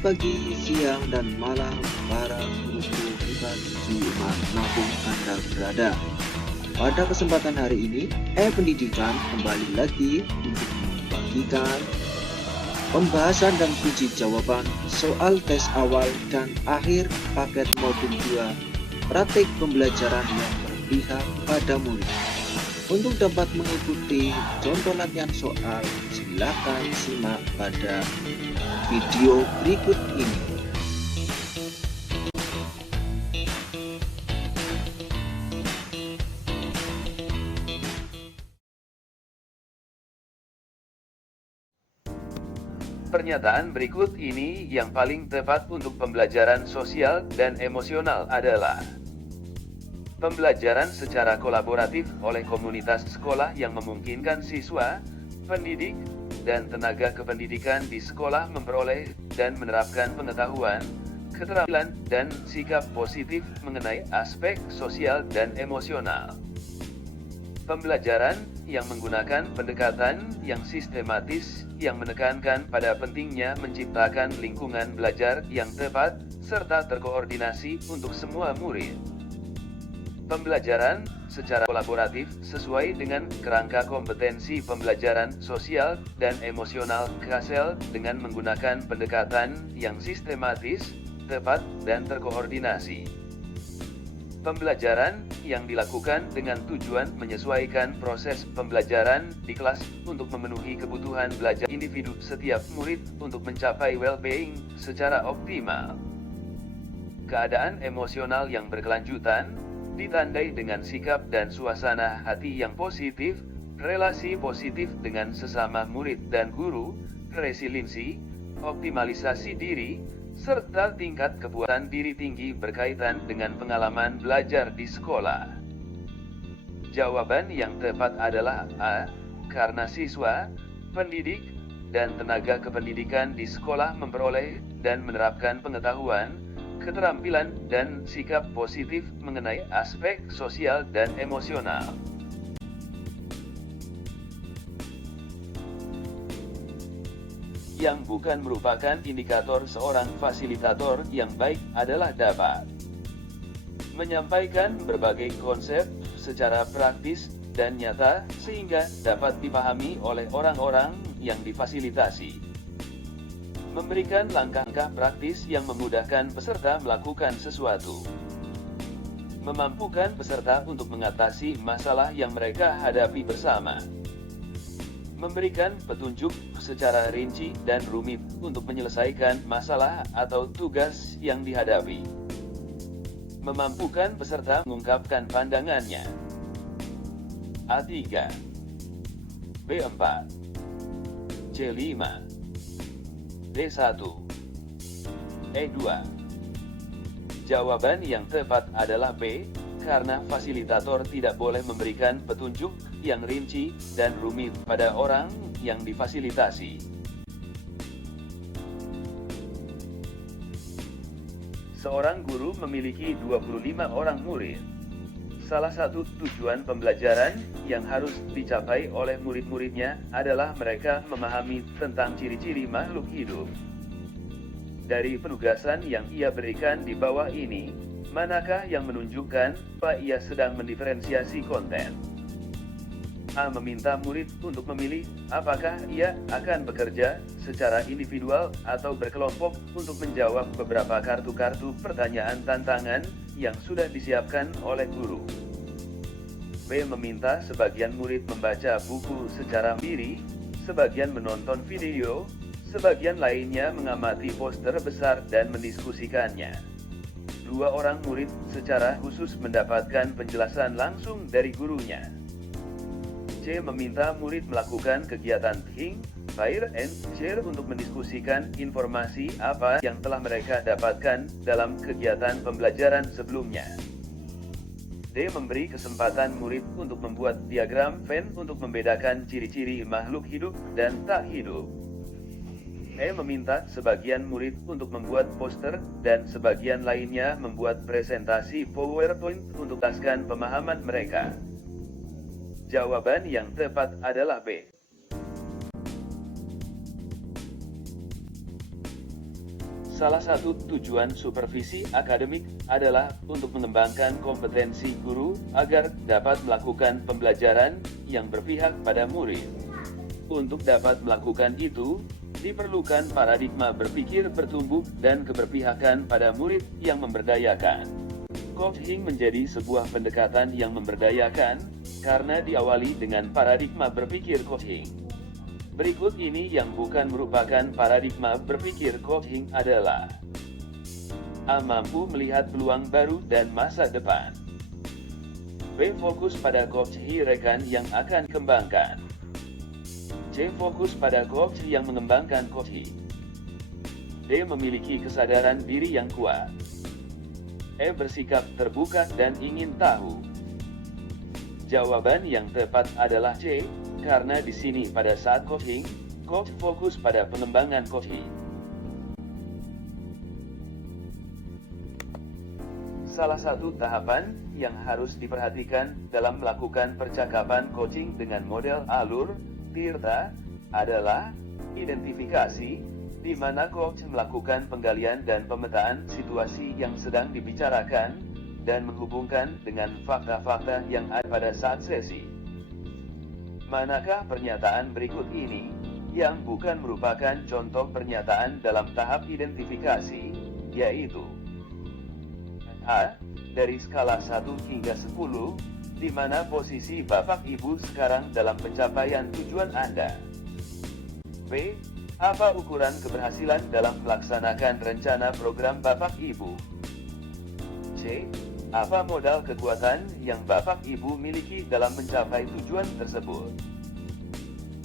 pagi, siang, dan malam para guruku hebat Jumat manapun Anda berada. Pada kesempatan hari ini, Pendidikan kembali lagi untuk membagikan pembahasan dan kunci jawaban soal tes awal dan akhir paket modul 2 praktik pembelajaran yang berpihak pada murid. Untuk dapat mengikuti contoh latihan soal, silakan simak pada video berikut ini. Pernyataan berikut ini yang paling tepat untuk pembelajaran sosial dan emosional adalah pembelajaran secara kolaboratif oleh komunitas sekolah yang memungkinkan siswa, pendidik, dan tenaga kependidikan di sekolah memperoleh dan menerapkan pengetahuan, keterampilan, dan sikap positif mengenai aspek sosial dan emosional. Pembelajaran yang menggunakan pendekatan yang sistematis yang menekankan pada pentingnya menciptakan lingkungan belajar yang tepat serta terkoordinasi untuk semua murid. Pembelajaran secara kolaboratif sesuai dengan kerangka kompetensi pembelajaran sosial dan emosional KSEL dengan menggunakan pendekatan yang sistematis, tepat, dan terkoordinasi. Pembelajaran yang dilakukan dengan tujuan menyesuaikan proses pembelajaran di kelas untuk memenuhi kebutuhan belajar individu setiap murid untuk mencapai well-being secara optimal. Keadaan emosional yang berkelanjutan ditandai dengan sikap dan suasana hati yang positif, relasi positif dengan sesama murid dan guru, resiliensi, optimalisasi diri, serta tingkat kepuasan diri tinggi berkaitan dengan pengalaman belajar di sekolah. Jawaban yang tepat adalah A, karena siswa, pendidik, dan tenaga kependidikan di sekolah memperoleh dan menerapkan pengetahuan, keterampilan, dan sikap positif mengenai aspek sosial dan emosional. Yang bukan merupakan indikator seorang fasilitator yang baik adalah dapat menyampaikan berbagai konsep secara praktis dan nyata sehingga dapat dipahami oleh orang-orang yang difasilitasi. Memberikan langkah-langkah praktis yang memudahkan peserta melakukan sesuatu. Memampukan peserta untuk mengatasi masalah yang mereka hadapi bersama. Memberikan petunjuk secara rinci dan rumit untuk menyelesaikan masalah atau tugas yang dihadapi. Memampukan peserta mengungkapkan pandangannya. A3, B4, C5, D1, E2. Jawaban yang tepat adalah B, karena fasilitator tidak boleh memberikan petunjuk yang rinci dan rumit pada orang yang difasilitasi. Seorang guru memiliki 25 orang murid. Salah satu tujuan pembelajaran yang harus dicapai oleh murid-muridnya adalah mereka memahami tentang ciri-ciri makhluk hidup. Dari penugasan yang ia berikan di bawah ini, manakah yang menunjukkan bahwa ia sedang mendiferensiasi konten? A. Meminta murid untuk memilih apakah ia akan bekerja secara individual atau berkelompok untuk menjawab beberapa kartu-kartu pertanyaan tantangan yang sudah disiapkan oleh guru. B. Meminta sebagian murid membaca buku secara mandiri, sebagian menonton video, sebagian lainnya mengamati poster besar dan mendiskusikannya. Dua orang murid secara khusus mendapatkan penjelasan langsung dari gurunya. C. Meminta murid melakukan kegiatan think, fire, and share untuk mendiskusikan informasi apa yang telah mereka dapatkan dalam kegiatan pembelajaran sebelumnya. D. Memberi kesempatan murid untuk membuat diagram Venn untuk membedakan ciri-ciri makhluk hidup dan tak hidup. E. Meminta sebagian murid untuk membuat poster dan sebagian lainnya membuat presentasi PowerPoint untuk menjelaskan pemahaman mereka. Jawaban yang tepat adalah B. Salah satu tujuan supervisi akademik adalah untuk mengembangkan kompetensi guru agar dapat melakukan pembelajaran yang berpihak pada murid. Untuk dapat melakukan itu, diperlukan paradigma berpikir bertumbuh dan keberpihakan pada murid yang memberdayakan. Coaching menjadi sebuah pendekatan yang memberdayakan, karena diawali dengan paradigma berpikir coaching. Berikut ini yang bukan merupakan paradigma berpikir coaching adalah: A. Mampu melihat peluang baru dan masa depan. B. Fokus pada coach rekan yang akan kembangkan. C. Fokus pada coach yang mengembangkan coach. D. Memiliki kesadaran diri yang kuat. E. Bersikap terbuka dan ingin tahu. Jawaban yang tepat adalah C, karena di sini pada saat coaching, coach fokus pada pengembangan coaching. Salah satu tahapan yang harus diperhatikan dalam melakukan percakapan coaching dengan model alur Tirta adalah identifikasi, di mana coach melakukan penggalian dan pemetaan situasi yang sedang dibicarakan, dan menghubungkan dengan fakta-fakta yang ada pada saat sesi. Manakah pernyataan berikut ini, yang bukan merupakan contoh pernyataan dalam tahap identifikasi, yaitu A. Dari skala 1 hingga 10, di mana posisi Bapak Ibu sekarang dalam pencapaian tujuan Anda? B. Apa ukuran keberhasilan dalam melaksanakan rencana program Bapak Ibu? C. Apa modal kekuatan yang Bapak Ibu miliki dalam mencapai tujuan tersebut?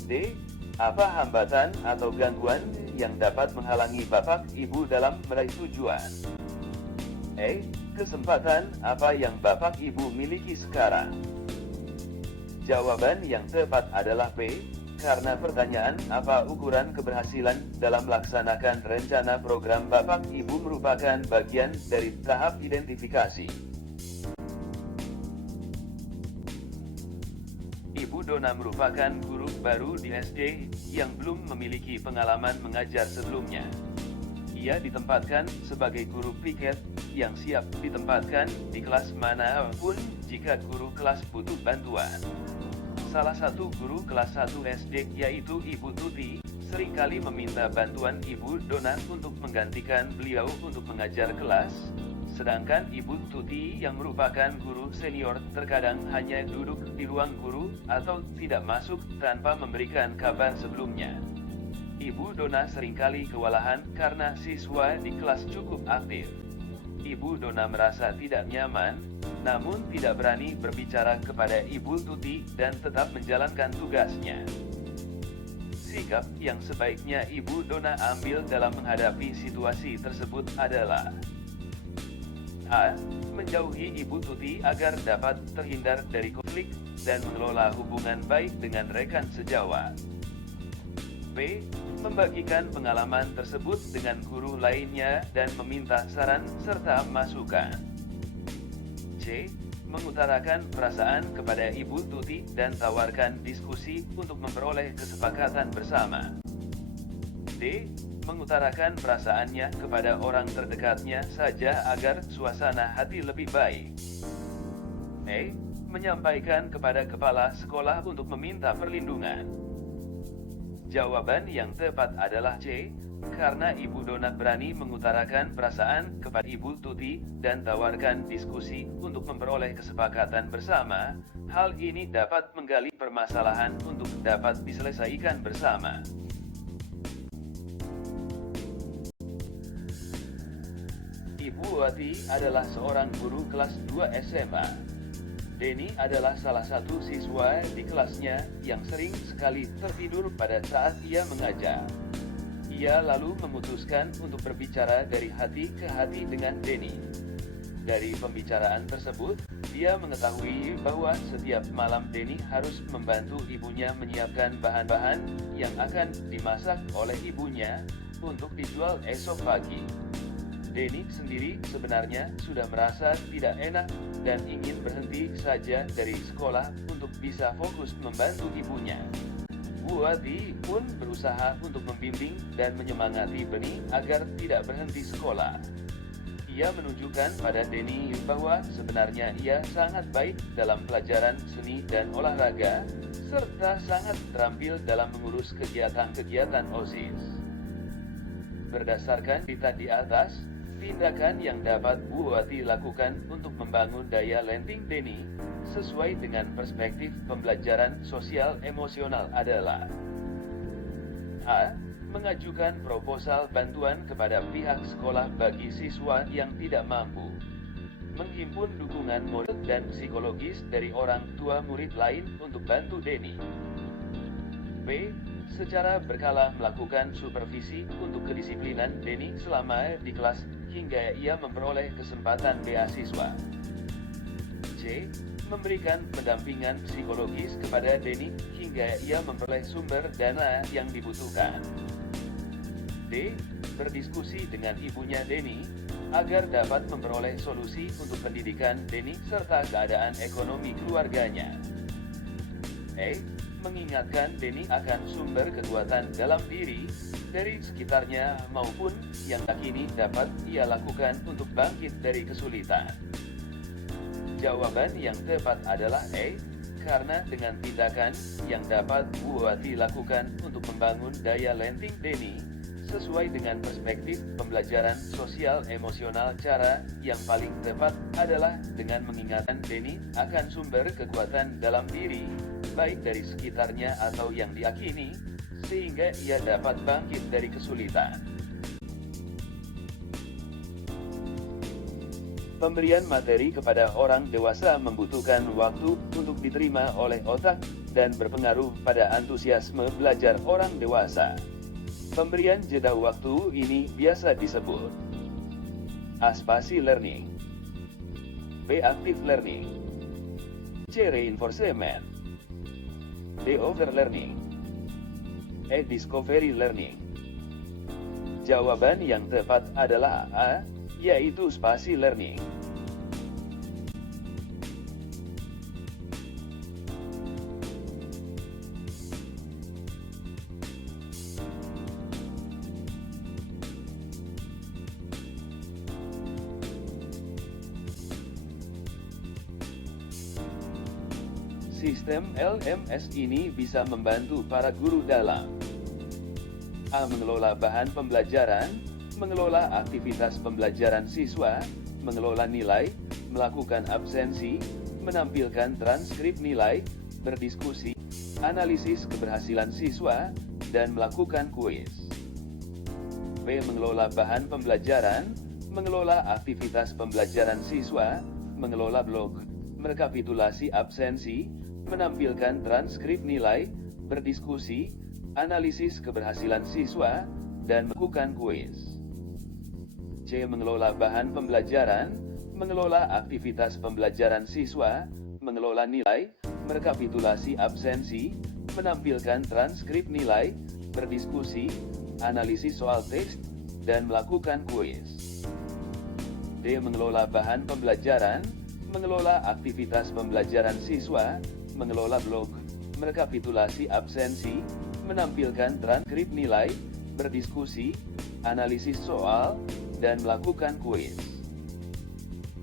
D. Apa hambatan atau gangguan yang dapat menghalangi Bapak Ibu dalam meraih tujuan? E. Kesempatan apa yang Bapak Ibu miliki sekarang? Jawaban yang tepat adalah B, karena pertanyaan apa ukuran keberhasilan dalam melaksanakan rencana program Bapak Ibu merupakan bagian dari tahap identifikasi. Ibu Dona merupakan guru baru di SD yang belum memiliki pengalaman mengajar sebelumnya. Ia ditempatkan sebagai guru piket yang siap ditempatkan di kelas manapun jika guru kelas butuh bantuan. Salah satu guru kelas 1 SD yaitu Ibu Tuti, seringkali meminta bantuan Ibu Dona untuk menggantikan beliau untuk mengajar kelas, sedangkan Ibu Tuti yang merupakan guru senior terkadang hanya duduk di ruang guru atau tidak masuk tanpa memberikan kabar sebelumnya. Ibu Dona seringkali kewalahan karena siswa di kelas cukup aktif. Ibu Dona merasa tidak nyaman, namun tidak berani berbicara kepada Ibu Tuti dan tetap menjalankan tugasnya. Sikap yang sebaiknya Ibu Dona ambil dalam menghadapi situasi tersebut adalah: A. Menjauhi Ibu Tuti agar dapat terhindar dari konflik dan mengelola hubungan baik dengan rekan sejawat. B. Membagikan pengalaman tersebut dengan guru lainnya dan meminta saran serta masukan. C. Mengutarakan perasaan kepada Ibu Tuti dan tawarkan diskusi untuk memperoleh kesepakatan bersama. D. Mengutarakan perasaannya kepada orang terdekatnya saja agar suasana hati lebih baik. E. Menyampaikan kepada kepala sekolah untuk meminta perlindungan. Jawaban yang tepat adalah C, karena Ibu Dona berani mengutarakan perasaan kepada Ibu Tuti dan tawarkan diskusi untuk memperoleh kesepakatan bersama. Hal ini dapat menggali permasalahan untuk dapat diselesaikan bersama. Ibu Wati adalah seorang guru kelas 2 SMA. Denny adalah salah satu siswa di kelasnya yang sering sekali tertidur pada saat ia mengajar. Ia lalu memutuskan untuk berbicara dari hati ke hati dengan Denny. Dari pembicaraan tersebut, dia mengetahui bahwa setiap malam Denny harus membantu ibunya menyiapkan bahan-bahan yang akan dimasak oleh ibunya untuk dijual esok pagi. Denny sendiri sebenarnya sudah merasa tidak enak dan ingin berhenti saja dari sekolah untuk bisa fokus membantu ibunya. Bu Wati pun berusaha untuk membimbing dan menyemangati Beni agar tidak berhenti sekolah. Ia menunjukkan pada Denny bahwa sebenarnya ia sangat baik dalam pelajaran seni dan olahraga, serta sangat terampil dalam mengurus kegiatan-kegiatan OSIS. Berdasarkan cerita di atas, tindakan yang dapat Bu Wati lakukan untuk membangun daya lenting Denny sesuai dengan perspektif pembelajaran sosial emosional adalah: A. Mengajukan proposal bantuan kepada pihak sekolah bagi siswa yang tidak mampu. Menghimpun dukungan moral dan psikologis dari orang tua murid lain untuk bantu Denny. B. Secara berkala melakukan supervisi untuk kedisiplinan Denny selama di kelas hingga ia memperoleh kesempatan beasiswa. C. Memberikan pendampingan psikologis kepada Denny hingga ia memperoleh sumber dana yang dibutuhkan. D. Berdiskusi dengan ibunya Denny agar dapat memperoleh solusi untuk pendidikan Denny serta keadaan ekonomi keluarganya. E. Mengingatkan Denny akan sumber kekuatan dalam diri dari sekitarnya maupun yang kini dapat ia lakukan untuk bangkit dari kesulitan. Jawaban yang tepat adalah E, karena dengan tindakan yang dapat Bu Wati lakukan untuk membangun daya lenting Denny sesuai dengan perspektif pembelajaran sosial emosional, cara yang paling tepat adalah dengan mengingatkan Denny akan sumber kekuatan dalam diri, baik dari sekitarnya atau yang diyakini, sehingga ia dapat bangkit dari kesulitan. Pemberian materi kepada orang dewasa membutuhkan waktu untuk diterima oleh otak dan berpengaruh pada antusiasme belajar orang dewasa. Pemberian jeda waktu ini biasa disebut A. Spasi learning, B. Active learning, C. Reinforcement, D. Overlearning, E. Discovery learning. Jawaban yang tepat adalah A, yaitu spasi learning. Sistem LMS ini bisa membantu para guru dalam A. Mengelola bahan pembelajaran, mengelola aktivitas pembelajaran siswa, mengelola nilai, melakukan absensi, menampilkan transkrip nilai, berdiskusi, analisis keberhasilan siswa, dan melakukan kuis. B. Mengelola bahan pembelajaran, mengelola aktivitas pembelajaran siswa, mengelola blog, merekapitulasi absensi, menampilkan transkrip nilai, berdiskusi, analisis keberhasilan siswa, dan melakukan kuis. C. Mengelola bahan pembelajaran, mengelola aktivitas pembelajaran siswa, mengelola nilai, merekapitulasi absensi, menampilkan transkrip nilai, berdiskusi, analisis soal teks, dan melakukan kuis. D. Mengelola bahan pembelajaran, mengelola aktivitas pembelajaran siswa, mengelola blog, merekapitulasi absensi, menampilkan transkrip nilai, berdiskusi, analisis soal, dan melakukan kuis.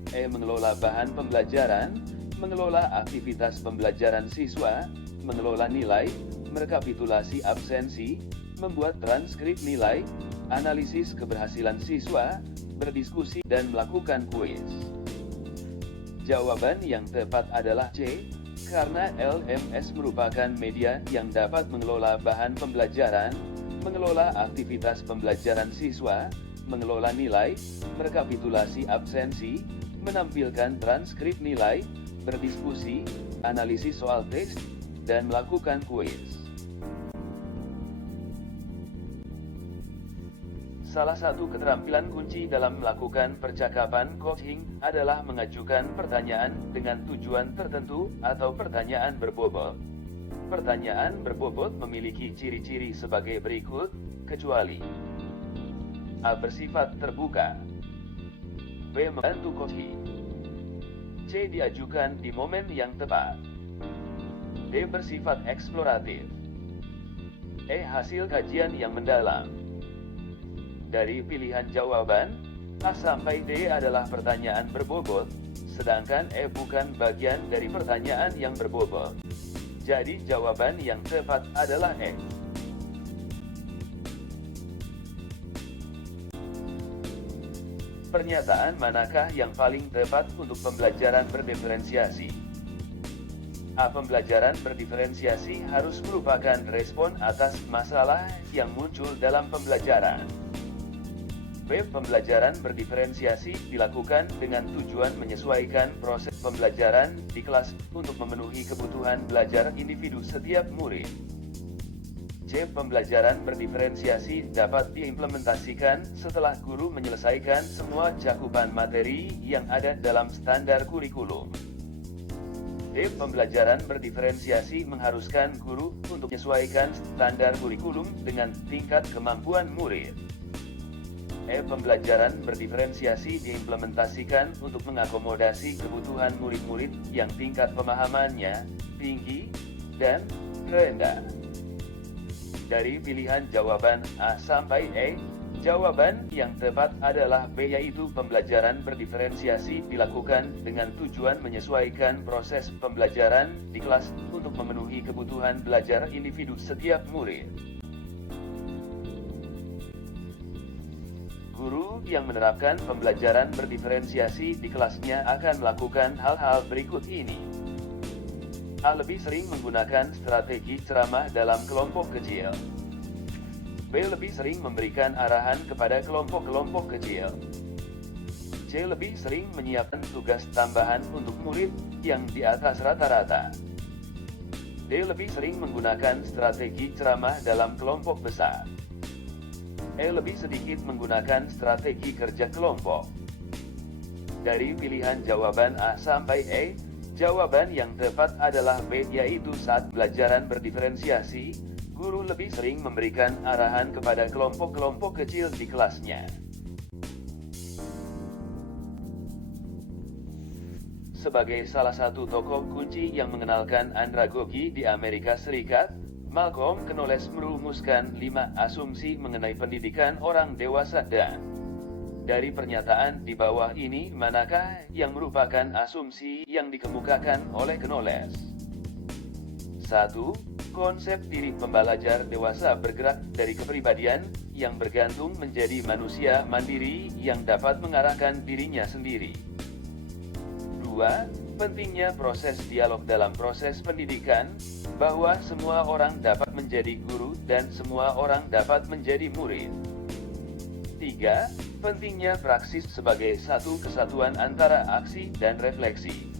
E. Mengelola bahan pembelajaran, mengelola aktivitas pembelajaran siswa, mengelola nilai, merekapitulasi absensi, membuat transkrip nilai, analisis keberhasilan siswa, berdiskusi, dan melakukan kuis. Jawaban yang tepat adalah C, karena LMS merupakan media yang dapat mengelola bahan pembelajaran, mengelola aktivitas pembelajaran siswa, mengelola nilai, merekapitulasi absensi, menampilkan transkrip nilai, berdiskusi, analisis soal teks, dan melakukan kuis. Salah satu keterampilan kunci dalam melakukan percakapan coaching adalah mengajukan pertanyaan dengan tujuan tertentu atau pertanyaan berbobot. Pertanyaan berbobot memiliki ciri-ciri sebagai berikut, kecuali A. Bersifat terbuka, B. Membantu coaching, C. Diajukan di momen yang tepat, D. Bersifat eksploratif. Hasil kajian yang mendalam. Dari pilihan jawaban, A sampai D adalah pertanyaan berbobot, sedangkan E bukan bagian dari pertanyaan yang berbobot. Jadi jawaban yang tepat adalah E. Pernyataan manakah yang paling tepat untuk pembelajaran berdiferensiasi? A. Pembelajaran berdiferensiasi harus merupakan respon atas masalah yang muncul dalam pembelajaran. B. Pembelajaran berdiferensiasi dilakukan dengan tujuan menyesuaikan proses pembelajaran di kelas untuk memenuhi kebutuhan belajar individu setiap murid. C. Pembelajaran berdiferensiasi dapat diimplementasikan setelah guru menyelesaikan semua cakupan materi yang ada dalam standar kurikulum. D. Pembelajaran berdiferensiasi mengharuskan guru untuk menyesuaikan standar kurikulum dengan tingkat kemampuan murid. E. Pembelajaran berdiferensiasi diimplementasikan untuk mengakomodasi kebutuhan murid-murid yang tingkat pemahamannya tinggi dan rendah. Dari pilihan jawaban A sampai E, jawaban yang tepat adalah B, yaitu pembelajaran berdiferensiasi dilakukan dengan tujuan menyesuaikan proses pembelajaran di kelas untuk memenuhi kebutuhan belajar individu setiap murid. Guru yang menerapkan pembelajaran berdiferensiasi di kelasnya akan melakukan hal-hal berikut ini. A. Lebih sering menggunakan strategi ceramah dalam kelompok kecil. B. Lebih sering memberikan arahan kepada kelompok-kelompok kecil. C. Lebih sering menyiapkan tugas tambahan untuk murid yang di atas rata-rata. D. Lebih sering menggunakan strategi ceramah dalam kelompok besar. E. Lebih sedikit menggunakan strategi kerja kelompok. Dari pilihan jawaban A sampai E, jawaban yang tepat adalah B, yaitu saat pembelajaran berdiferensiasi, guru lebih sering memberikan arahan kepada kelompok-kelompok kecil di kelasnya. Sebagai salah satu tokoh kunci yang mengenalkan andragogi di Amerika Serikat, Malcolm Knowles merumuskan 5 asumsi mengenai pendidikan orang dewasa dan dari pernyataan di bawah ini, manakah yang merupakan asumsi yang dikemukakan oleh Knowles? 1. Konsep diri pembelajar dewasa bergerak dari kepribadian yang bergantung menjadi manusia mandiri yang dapat mengarahkan dirinya sendiri. 2. Pentingnya proses dialog dalam proses pendidikan, bahwa semua orang dapat menjadi guru dan semua orang dapat menjadi murid. 3. Pentingnya praksis sebagai satu kesatuan antara aksi dan refleksi.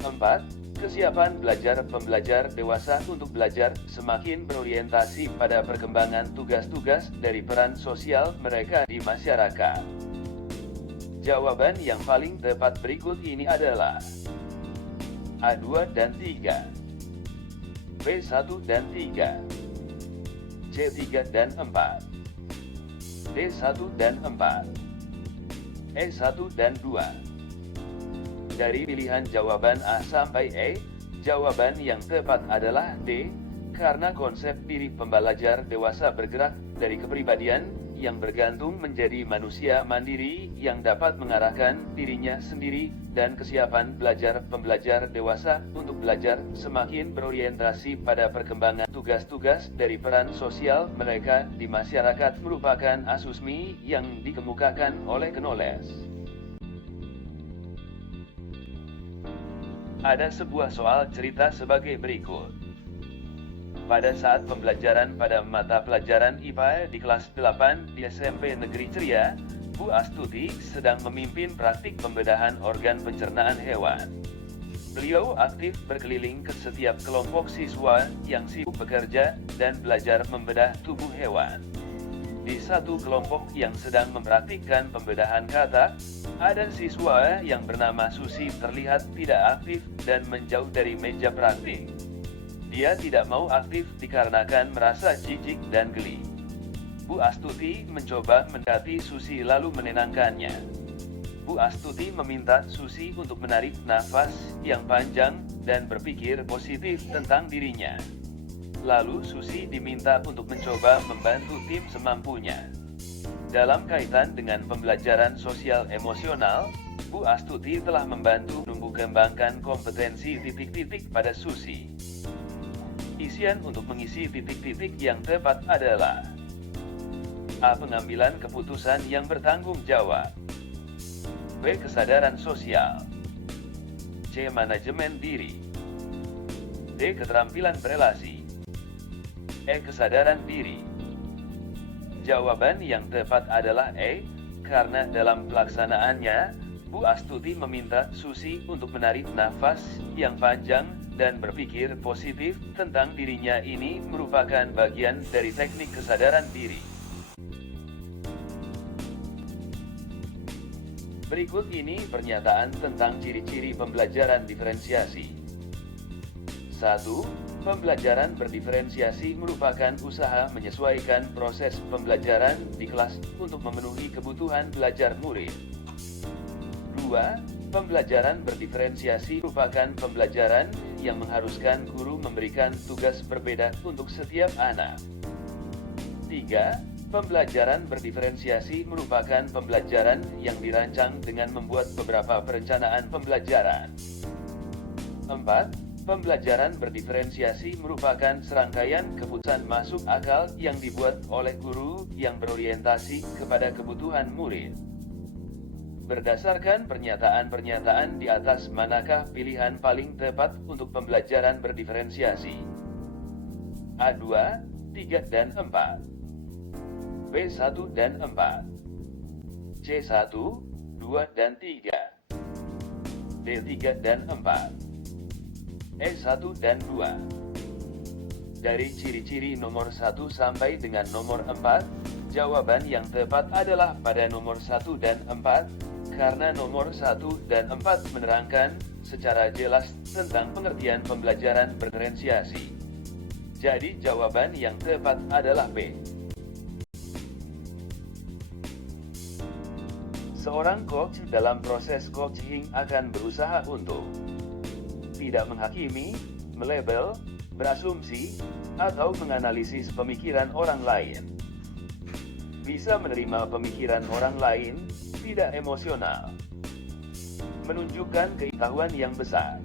4. Kesiapan belajar pembelajar dewasa untuk belajar semakin berorientasi pada perkembangan tugas-tugas dari peran sosial mereka di masyarakat. Jawaban yang paling tepat berikut ini adalah A2 dan 3, B1 dan 3, C3 dan 4, D1 dan 4, E1 dan 2. Dari pilihan jawaban A sampai E, jawaban yang tepat adalah D, karena konsep diri pembelajar dewasa bergerak dari kepribadian yang bergantung menjadi manusia mandiri yang dapat mengarahkan dirinya sendiri, dan kesiapan belajar pembelajar dewasa untuk belajar semakin berorientasi pada perkembangan tugas-tugas dari peran sosial mereka di masyarakat merupakan asumsi yang dikemukakan oleh Knowles. Ada sebuah soal cerita sebagai berikut. Pada saat pembelajaran pada mata pelajaran IPA di kelas 8 di SMP Negeri Ceria, Bu Astuti sedang memimpin praktik pembedahan organ pencernaan hewan. Beliau aktif berkeliling ke setiap kelompok siswa yang sibuk bekerja dan belajar membedah tubuh hewan. Di satu kelompok yang sedang mempraktikkan pembedahan katak, ada siswa yang bernama Susi terlihat tidak aktif dan menjauh dari meja praktik. Dia tidak mau aktif dikarenakan merasa jijik dan geli. Bu Astuti mencoba mendekati Susi lalu menenangkannya. Bu Astuti meminta Susi untuk menarik nafas yang panjang dan berpikir positif tentang dirinya. Lalu Susi diminta untuk mencoba membantu tim semampunya. Dalam kaitan dengan pembelajaran sosial emosional, Bu Astuti telah membantu tumbuh kembangkan kompetensi titik-titik pada Susi. Isian untuk mengisi titik-titik yang tepat adalah A. Pengambilan keputusan yang bertanggung jawab. B. Kesadaran sosial. C. Manajemen diri. D. Keterampilan berelasi. E. Kesadaran diri. Jawaban yang tepat adalah E, karena dalam pelaksanaannya, Bu Astuti meminta Susi untuk menarik nafas yang panjang dan berpikir positif tentang dirinya. Ini merupakan bagian dari teknik kesadaran diri. Berikut ini pernyataan tentang ciri-ciri pembelajaran diferensiasi. 1. Pembelajaran berdiferensiasi merupakan usaha menyesuaikan proses pembelajaran di kelas untuk memenuhi kebutuhan belajar murid. 2. Pembelajaran berdiferensiasi merupakan pembelajaran yang mengharuskan guru memberikan tugas berbeda untuk setiap anak. 3. Pembelajaran berdiferensiasi merupakan pembelajaran yang dirancang dengan membuat beberapa perencanaan pembelajaran. 4. Pembelajaran berdiferensiasi merupakan serangkaian keputusan masuk akal yang dibuat oleh guru yang berorientasi kepada kebutuhan murid. Berdasarkan pernyataan-pernyataan di atas, manakah pilihan paling tepat untuk pembelajaran berdiferensiasi? A2, 3 dan 4. B1 dan 4. C1, 2 dan 3. D3 dan 4. E1 dan 2. Dari ciri-ciri nomor 1 sampai dengan nomor 4, jawaban yang tepat adalah pada nomor 1 dan 4, karena nomor 1 dan 4 menerangkan secara jelas tentang pengertian pembelajaran berdiferensiasi. Jadi jawaban yang tepat adalah B. Seorang coach dalam proses coaching akan berusaha untuk tidak menghakimi, melabel, berasumsi, atau menganalisis pemikiran orang lain. Bisa menerima pemikiran orang lain, tidak emosional. Menunjukkan keikutsertaan yang besar.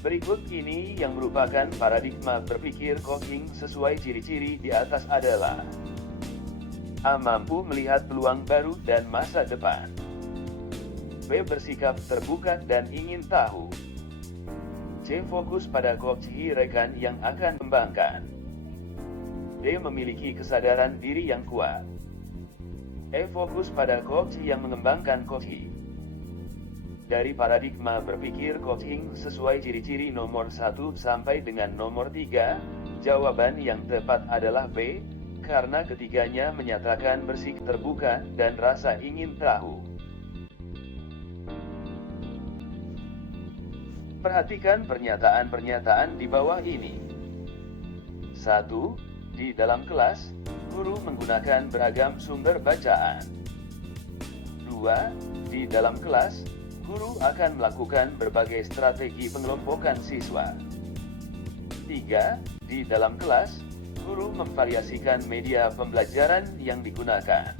Berikut ini yang merupakan paradigma berpikir coaching sesuai ciri-ciri di atas adalah: A. Mampu melihat peluang baru dan masa depan. B. Bersikap terbuka dan ingin tahu. C. Fokus pada coaching rekan yang akan mengembangkan. D. Memiliki kesadaran diri yang kuat. E. Fokus pada coach yang mengembangkan coaching. Dari paradigma berpikir coaching sesuai ciri-ciri nomor 1 sampai dengan nomor 3, jawaban yang tepat adalah B, karena ketiganya menyatakan bersikap terbuka dan rasa ingin tahu. Perhatikan pernyataan-pernyataan di bawah ini. 1. Di dalam kelas, guru menggunakan beragam sumber bacaan. 2. Di dalam kelas, guru akan melakukan berbagai strategi pengelompokan siswa. 3. Di dalam kelas, guru memvariasikan media pembelajaran yang digunakan.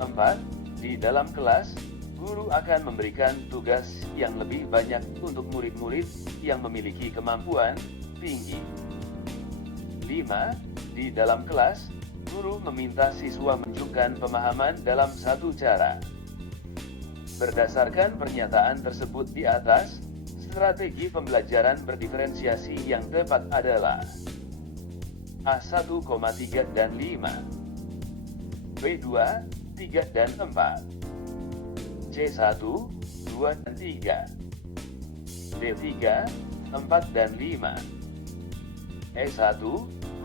4. Di dalam kelas, guru akan memberikan tugas yang lebih banyak untuk murid-murid yang memiliki kemampuan tinggi. 5. Di dalam kelas, guru meminta siswa menunjukkan pemahaman dalam satu cara. Berdasarkan pernyataan tersebut di atas, strategi pembelajaran berdiferensiasi yang tepat adalah A1,3 dan 5, B2, 3 dan 4, C1, 2 dan 3, D3, 4 dan 5, E1,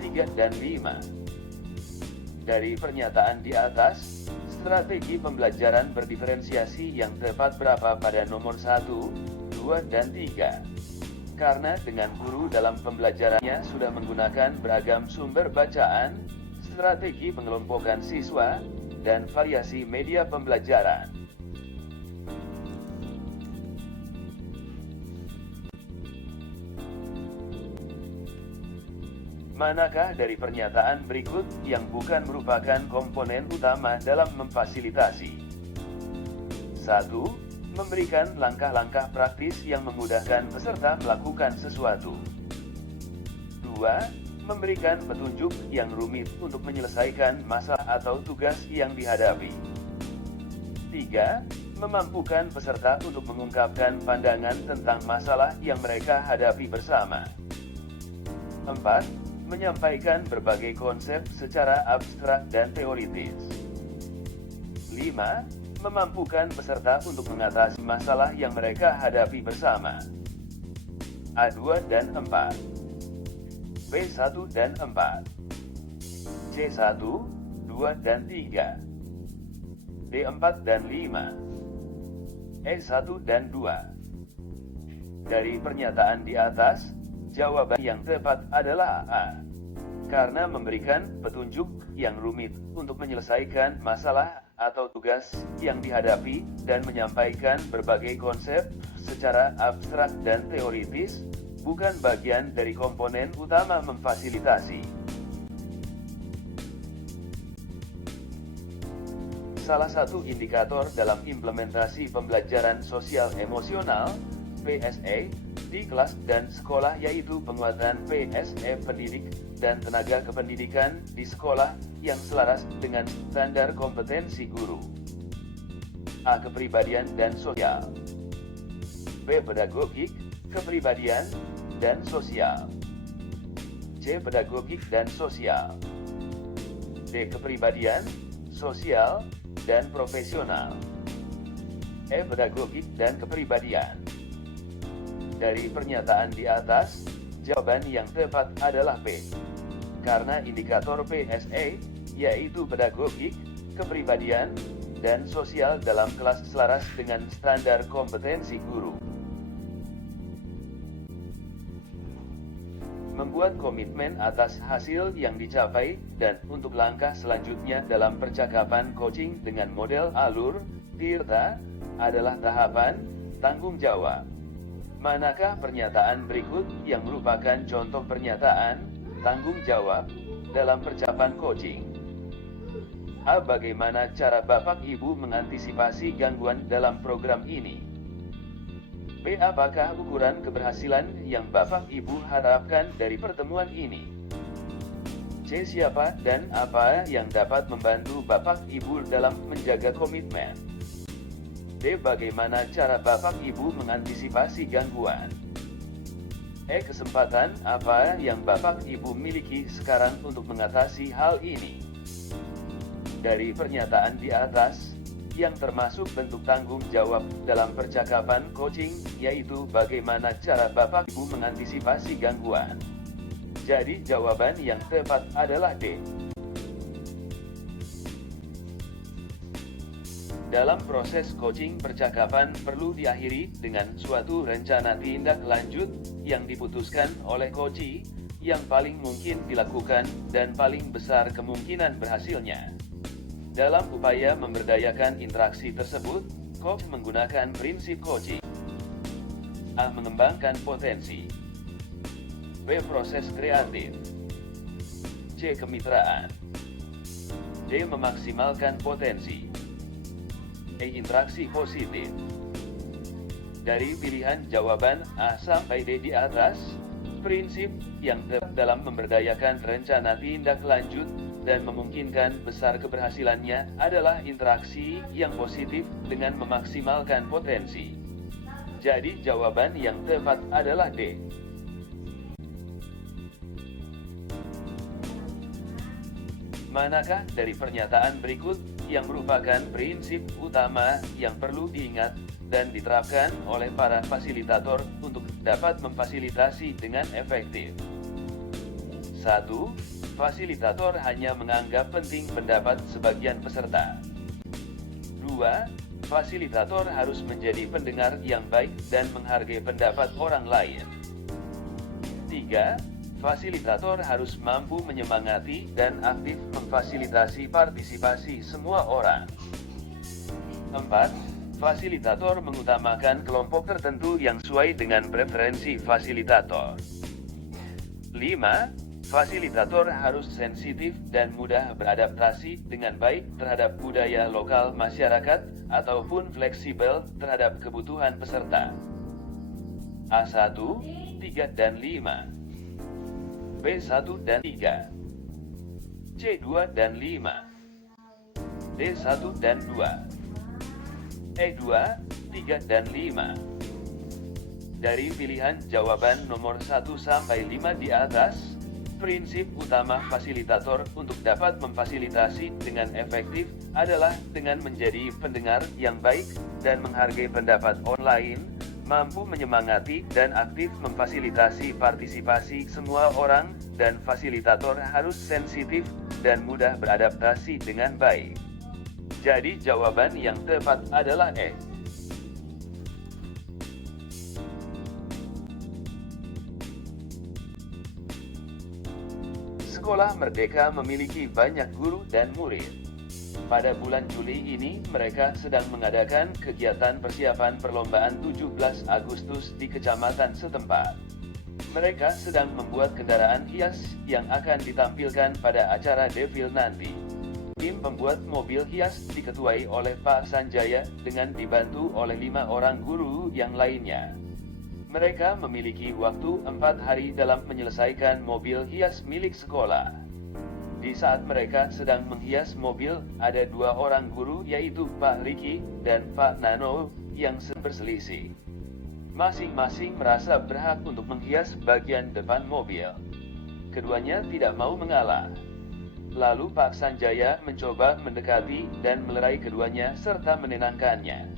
3 dan 5. Dari pernyataan di atas, strategi pembelajaran berdiferensiasi yang tepat berapa pada nomor 1, 2 dan 3. Karena dengan guru dalam pembelajarannya sudah menggunakan beragam sumber bacaan, strategi pengelompokan siswa, dan variasi media pembelajaran. Manakah dari pernyataan berikut yang bukan merupakan komponen utama dalam memfasilitasi? 1. Memberikan langkah-langkah praktis yang memudahkan peserta melakukan sesuatu. 2. Memberikan petunjuk yang rumit untuk menyelesaikan masalah atau tugas yang dihadapi. 3. Memampukan peserta untuk mengungkapkan pandangan tentang masalah yang mereka hadapi bersama. 4. Menyampaikan berbagai konsep secara abstrak dan teoritis. 5. Memampukan peserta untuk mengatasi masalah yang mereka hadapi bersama. A2 dan 4. B1 dan 4. C1, 2 dan 3. D4 dan 5. E1 dan 2. Dari pernyataan di atas, jawaban yang tepat adalah A. Karena memberikan petunjuk yang rumit untuk menyelesaikan masalah atau tugas yang dihadapi dan menyampaikan berbagai konsep secara abstrak dan teoritis, bukan bagian dari komponen utama memfasilitasi. Salah satu indikator dalam implementasi pembelajaran sosial emosional (PSE) di kelas dan sekolah yaitu penguatan PSE pendidik dan tenaga kependidikan di sekolah yang selaras dengan standar kompetensi guru. A. Kepribadian dan sosial. B. Pedagogik, kepribadian, dan sosial. C. Pedagogik dan sosial. D. Kepribadian, sosial, dan profesional. E. Pedagogik dan kepribadian. Dari pernyataan di atas, jawaban yang tepat adalah B. Karena indikator PSE, yaitu pedagogik, kepribadian, dan sosial dalam kelas selaras dengan standar kompetensi guru. Membuat komitmen atas hasil yang dicapai, dan untuk langkah selanjutnya dalam percakapan coaching dengan model alur, Tirta, adalah tahapan, tanggung jawab. Manakah pernyataan berikut yang merupakan contoh pernyataan, tanggung jawab, dalam percakapan coaching? A. Bagaimana cara Bapak Ibu mengantisipasi gangguan dalam program ini? B. Apakah ukuran keberhasilan yang Bapak Ibu harapkan dari pertemuan ini? C. Siapa dan apa yang dapat membantu Bapak Ibu dalam menjaga komitmen? D. Bagaimana cara Bapak Ibu mengantisipasi gangguan? E. Kesempatan apa yang Bapak Ibu miliki sekarang untuk mengatasi hal ini? Dari pernyataan di atas, yang termasuk bentuk tanggung jawab dalam percakapan coaching, yaitu bagaimana cara Bapak Ibu mengantisipasi gangguan. Jadi jawaban yang tepat adalah D. Dalam proses coaching, percakapan perlu diakhiri dengan suatu rencana tindak lanjut yang diputuskan oleh coachee, yang paling mungkin dilakukan dan paling besar kemungkinan berhasilnya. Dalam upaya memberdayakan interaksi tersebut, coach menggunakan prinsip coaching. A. Mengembangkan potensi. B. Proses kreatif. C. Kemitraan. D. Memaksimalkan potensi. E. Interaksi positif. Dari pilihan jawaban A sampai D di atas, prinsip yang tepat dalam memberdayakan rencana tindak lanjut dan memungkinkan besar keberhasilannya adalah interaksi yang positif dengan memaksimalkan potensi. Jadi jawaban yang tepat adalah D. Manakah dari pernyataan berikut yang merupakan prinsip utama yang perlu diingat dan diterapkan oleh para fasilitator untuk dapat memfasilitasi dengan efektif? 1. Fasilitator hanya menganggap penting pendapat sebagian peserta. 2. Fasilitator harus menjadi pendengar yang baik dan menghargai pendapat orang lain. 3. Fasilitator harus mampu menyemangati dan aktif memfasilitasi partisipasi semua orang. 4. Fasilitator mengutamakan kelompok tertentu yang sesuai dengan preferensi fasilitator. 5. Fasilitator harus sensitif dan mudah beradaptasi dengan baik terhadap budaya lokal masyarakat ataupun fleksibel terhadap kebutuhan peserta. A1, 3 dan 5. B1 dan 3. C2 dan 5. D1 dan 2. E2, 3 dan 5. Dari pilihan jawaban nomor 1 sampai 5 di atas, prinsip utama fasilitator untuk dapat memfasilitasi dengan efektif adalah dengan menjadi pendengar yang baik dan menghargai pendapat online, mampu menyemangati dan aktif memfasilitasi partisipasi semua orang, dan fasilitator harus sensitif dan mudah beradaptasi dengan baik. Jadi jawaban yang tepat adalah E. Sekolah Merdeka memiliki banyak guru dan murid. Pada bulan Juli ini, mereka sedang mengadakan kegiatan persiapan perlombaan 17 Agustus di kecamatan setempat. Mereka sedang membuat kendaraan hias yang akan ditampilkan pada acara defil nanti. Tim pembuat mobil hias diketuai oleh Pak Sanjaya dengan dibantu oleh 5 orang guru yang lainnya. Mereka memiliki waktu 4 hari dalam menyelesaikan mobil hias milik sekolah. Di saat mereka sedang menghias mobil, ada 2 orang guru yaitu Pak Riki dan Pak Nano yang berselisih. Masing-masing merasa berhak untuk menghias bagian depan mobil. Keduanya tidak mau mengalah. Lalu Pak Sanjaya mencoba mendekati dan melerai keduanya serta menenangkannya.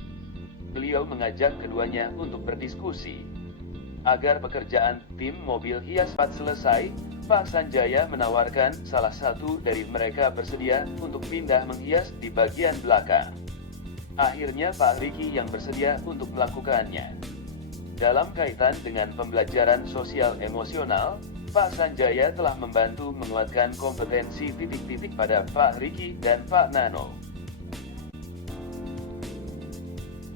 Beliau mengajak keduanya untuk berdiskusi. Agar pekerjaan tim mobil hias cepat selesai, Pak Sanjaya menawarkan salah satu dari mereka bersedia untuk pindah menghias di bagian belakang. Akhirnya Pak Riki yang bersedia untuk melakukannya. Dalam kaitan dengan pembelajaran sosial emosional, Pak Sanjaya telah membantu menguatkan kompetensi titik-titik pada Pak Riki dan Pak Nano.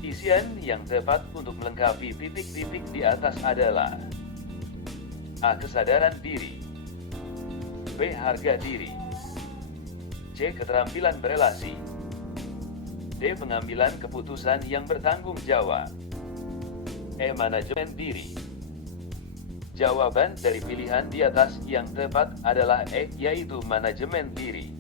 Isian yang tepat untuk melengkapi titik-titik di atas adalah A. Kesadaran diri. B. Harga diri. C. Keterampilan berelasi. D. Pengambilan keputusan yang bertanggung jawab. E. Manajemen diri. Jawaban dari pilihan di atas yang tepat adalah E, yaitu manajemen diri.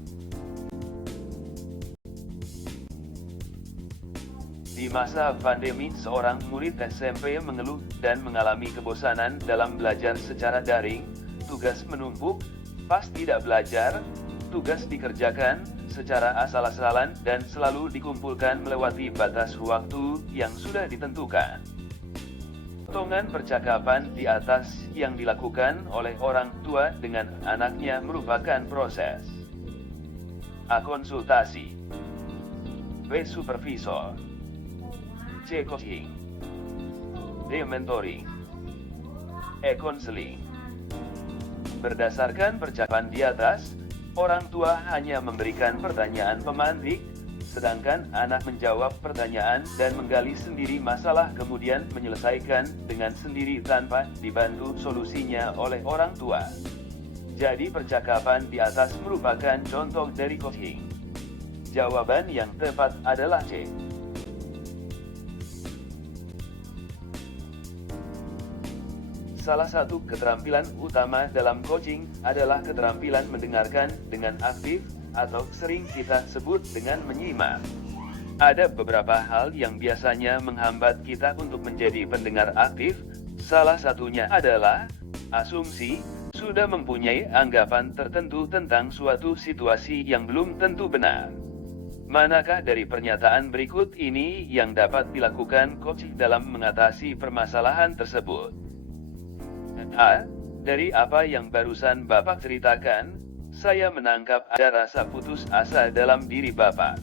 Di masa pandemi, seorang murid SMP mengeluh dan mengalami kebosanan dalam belajar secara daring. Tugas menumpuk, pas tidak belajar, tugas dikerjakan secara asal-asalan dan selalu dikumpulkan melewati batas waktu yang sudah ditentukan. Potongan percakapan di atas yang dilakukan oleh orang tua dengan anaknya merupakan proses A. Konsultasi. B. Supervisor. C. Coaching. D. Mentoring. E. Counseling. Berdasarkan percakapan di atas, orang tua hanya memberikan pertanyaan pemantik, sedangkan anak menjawab pertanyaan dan menggali sendiri masalah kemudian menyelesaikan dengan sendiri tanpa dibantu solusinya oleh orang tua. Jadi percakapan di atas merupakan contoh dari coaching. Jawaban yang tepat adalah C. Salah satu keterampilan utama dalam coaching adalah keterampilan mendengarkan dengan aktif, atau sering kita sebut dengan menyimak. Ada beberapa hal yang biasanya menghambat kita untuk menjadi pendengar aktif. Salah satunya adalah asumsi, sudah mempunyai anggapan tertentu tentang suatu situasi yang belum tentu benar. Manakah dari pernyataan berikut ini yang dapat dilakukan coach dalam mengatasi permasalahan tersebut? A. Dari apa yang barusan Bapak ceritakan, saya menangkap ada rasa putus asa dalam diri Bapak.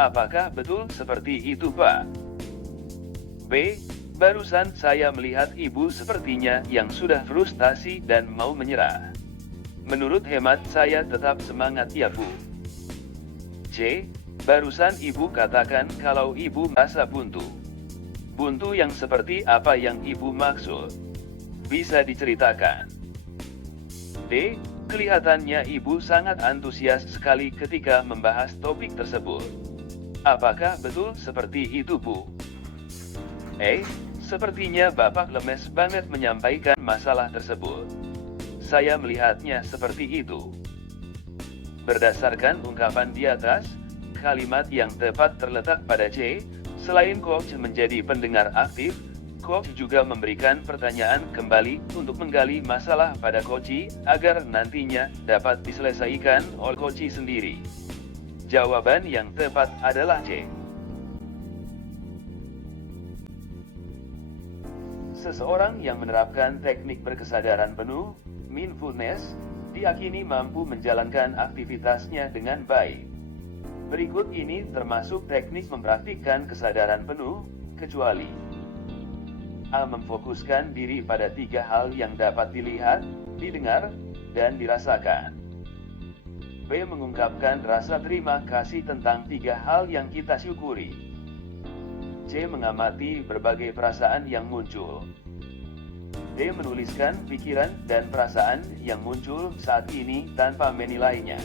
Apakah betul seperti itu, Pak? B. Barusan saya melihat Ibu sepertinya yang sudah frustasi dan mau menyerah. Menurut hemat saya tetap semangat ya, Bu. C. Barusan Ibu katakan kalau Ibu merasa buntu. Buntu yang seperti apa yang Ibu maksud? Bisa diceritakan? D. Kelihatannya ibu sangat antusias sekali ketika membahas topik tersebut. Apakah betul seperti itu, Bu? E. Sepertinya Bapak lemes banget menyampaikan masalah tersebut. Saya melihatnya seperti itu. Berdasarkan ungkapan di atas, kalimat yang tepat terletak pada C. Selain coach menjadi pendengar aktif, coach juga memberikan pertanyaan kembali untuk menggali masalah pada coach agar nantinya dapat diselesaikan oleh coach sendiri. Jawaban yang tepat adalah C. Seseorang yang menerapkan teknik berkesadaran penuh, mindfulness, diyakini mampu menjalankan aktivitasnya dengan baik. Berikut ini termasuk teknik mempraktikkan kesadaran penuh, kecuali A. Memfokuskan diri pada 3 hal yang dapat dilihat, didengar, dan dirasakan. B. Mengungkapkan rasa terima kasih tentang 3 hal yang kita syukuri. C. Mengamati berbagai perasaan yang muncul. D. Menuliskan pikiran dan perasaan yang muncul saat ini tanpa menilainya.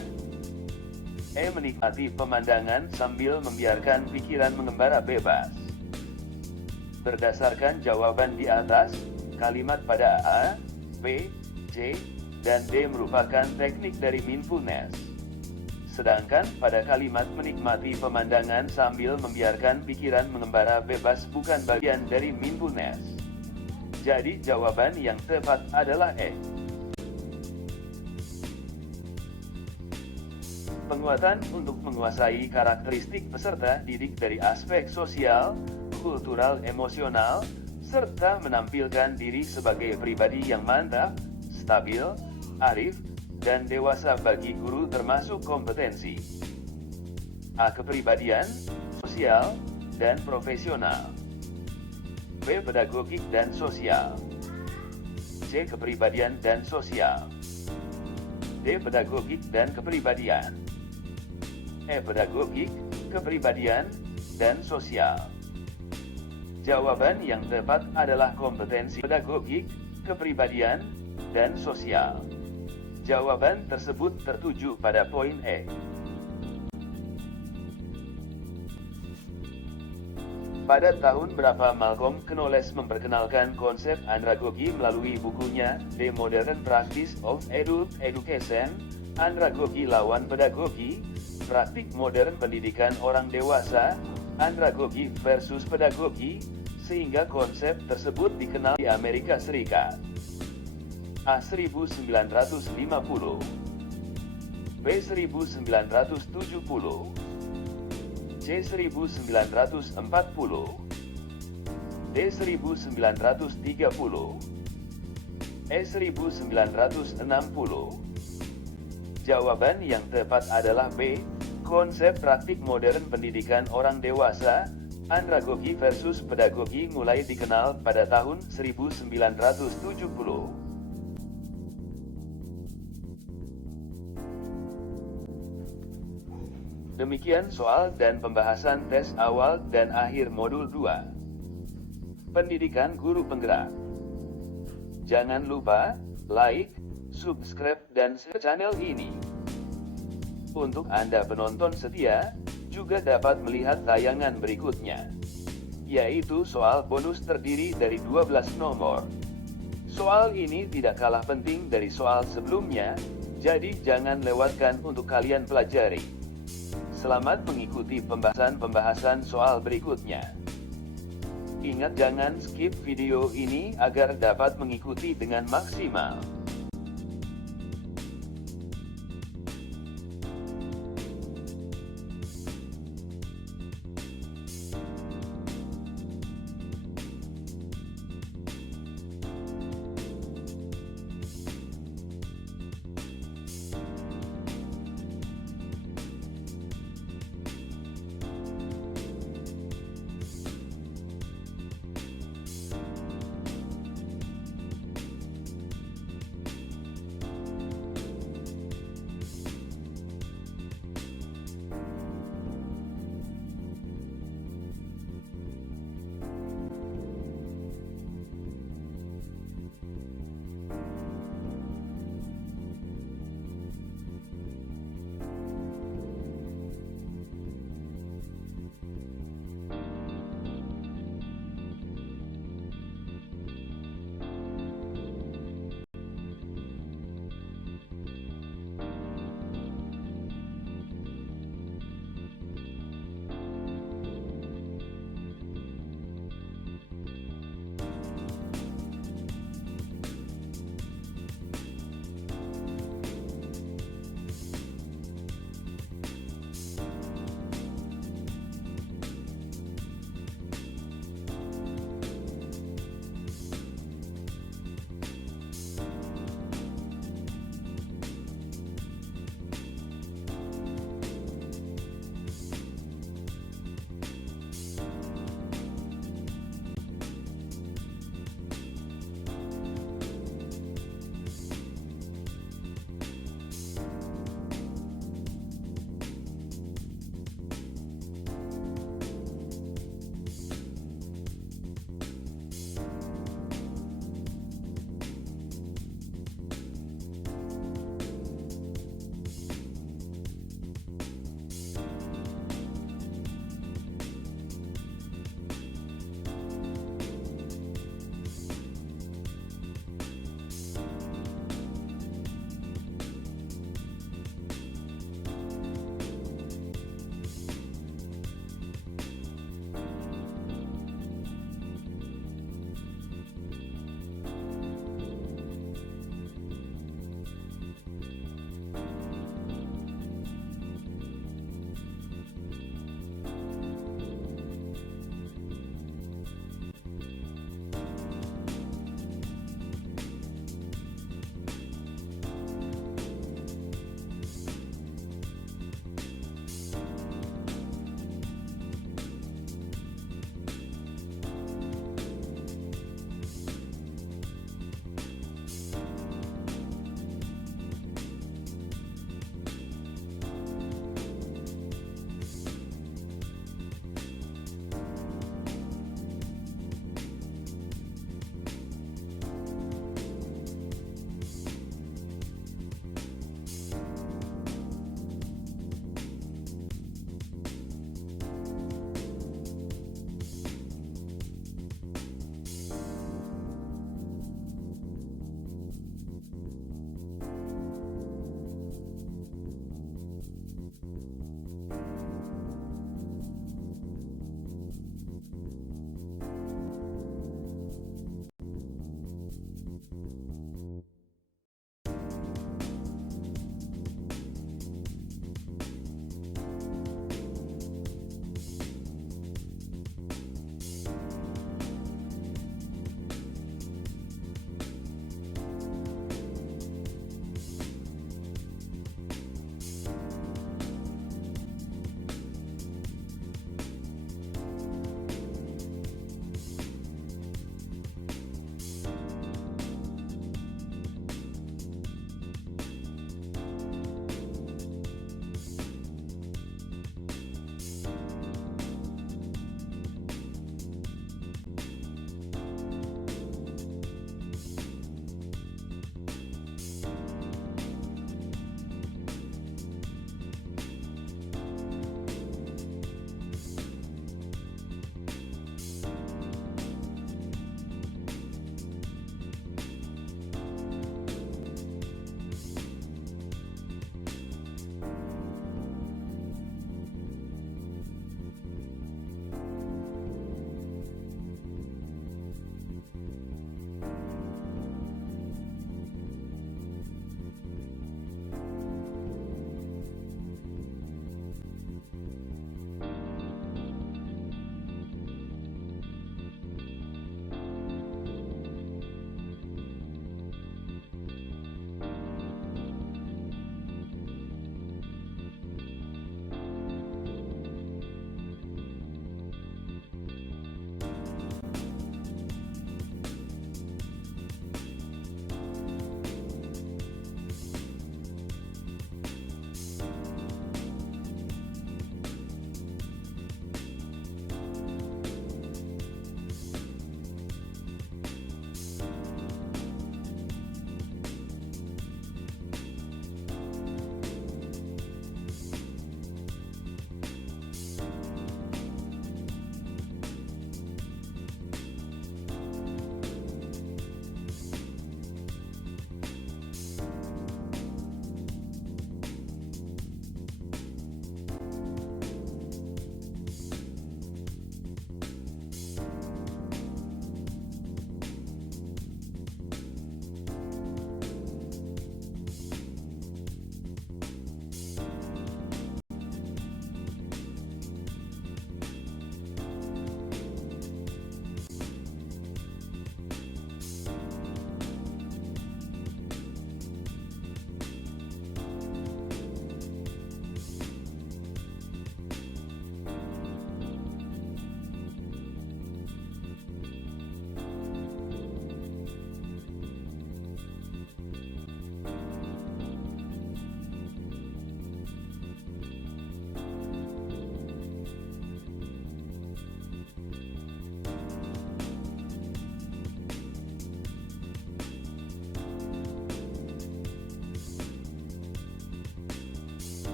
E. Menikmati pemandangan sambil membiarkan pikiran mengembara bebas. Berdasarkan jawaban di atas, kalimat pada A, B, C, dan D merupakan teknik dari mindfulness. Sedangkan pada kalimat menikmati pemandangan sambil membiarkan pikiran mengembara bebas bukan bagian dari mindfulness. Jadi jawaban yang tepat adalah E. Penguatan untuk menguasai karakteristik peserta didik dari aspek sosial, kultural, emosional, serta menampilkan diri sebagai pribadi yang mantap, stabil, arif, dan dewasa bagi guru termasuk kompetensi A. Kepribadian, sosial, dan profesional. B. Pedagogik dan sosial. C. Kepribadian dan sosial. D. Pedagogik dan kepribadian. E. Pedagogik, kepribadian, dan sosial. Jawaban yang tepat adalah kompetensi pedagogik, kepribadian, dan sosial. Jawaban tersebut tertuju pada poin E. Pada tahun berapa Malcolm Knowles memperkenalkan konsep andragogi melalui bukunya The Modern Practice of Adult Education, Andragogi Lawan Pedagogi, Praktik Modern Pendidikan Orang Dewasa, Andragogi versus Pedagogi, sehingga konsep tersebut dikenal di Amerika Serikat. A. 1950, B. 1970, C. 1940, D. 1930, E. 1960. Jawaban yang tepat adalah B. Konsep praktik modern pendidikan orang dewasa, andragogi versus pedagogi mulai dikenal pada tahun 1970. Demikian soal dan pembahasan tes awal dan akhir modul 2. Pendidikan Guru Penggerak. Jangan lupa like, subscribe, dan share channel ini. Untuk Anda penonton setia, juga dapat melihat tayangan berikutnya, yaitu soal bonus terdiri dari 12 nomor. Soal ini tidak kalah penting dari soal sebelumnya, jadi jangan lewatkan untuk kalian pelajari. Selamat mengikuti pembahasan soal berikutnya. Ingat jangan skip video ini agar dapat mengikuti dengan maksimal.